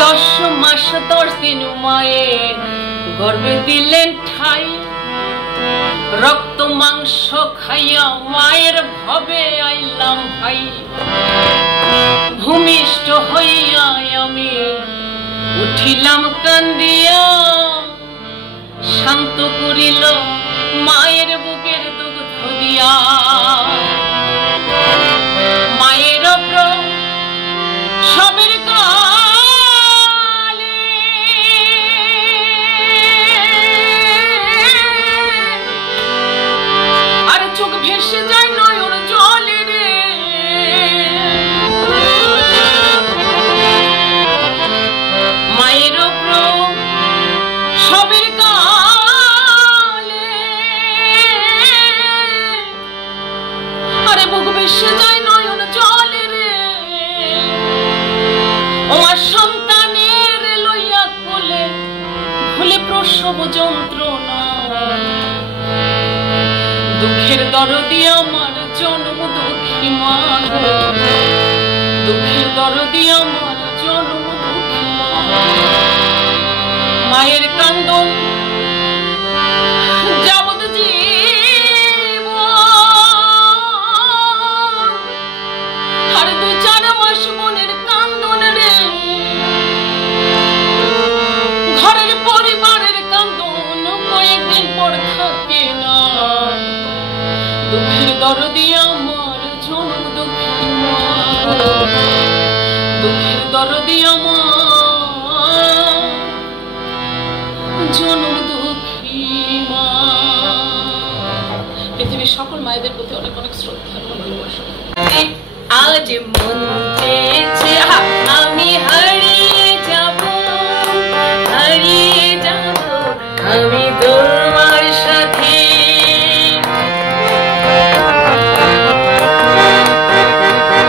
10 মাস 10 দিন মায়ের গর্ভে দিলেন ঠাই, রক্ত মাংস খাইয়া মায়ের ভবে আইলাম ভাই। ভূমিষ্ঠ হইয়া আমি উঠিলাম কান্দিয়া, শান্ত করিল মায়ের বুকের দুগ্ধ দিয়া। মায়ের সবের কালে আর চোখ ভেসে যায় নয়ন জলে রে। মায়ের সবের কালে আরে বুক ভেসে যায় নয়ন জলে রে। আমার সন্তানের লইয়া কোলে ভুলে প্রসব যন্ত্রণা, দুঃখের দরদি আমার জন্ম দুঃখী মা, দুঃখের দরদি আমার জন্ম দুঃখী মা। মায়ের কান্দন যাবত জীবন, আর 2-4 মাস মনের কান্দন রে। ঘরের পরিবারের কান্দন কয়েকদিন পর থাকে না, দুঃখের দরদি আমার জন্ম দুঃখী মা, দুঃখের দরদি আমার জন্ম দুঃখী মা। পৃথিবীর সকল মায়েদের প্রতি অনেক অনেক শ্রদ্ধা। আজ মন চেয়েছে আমি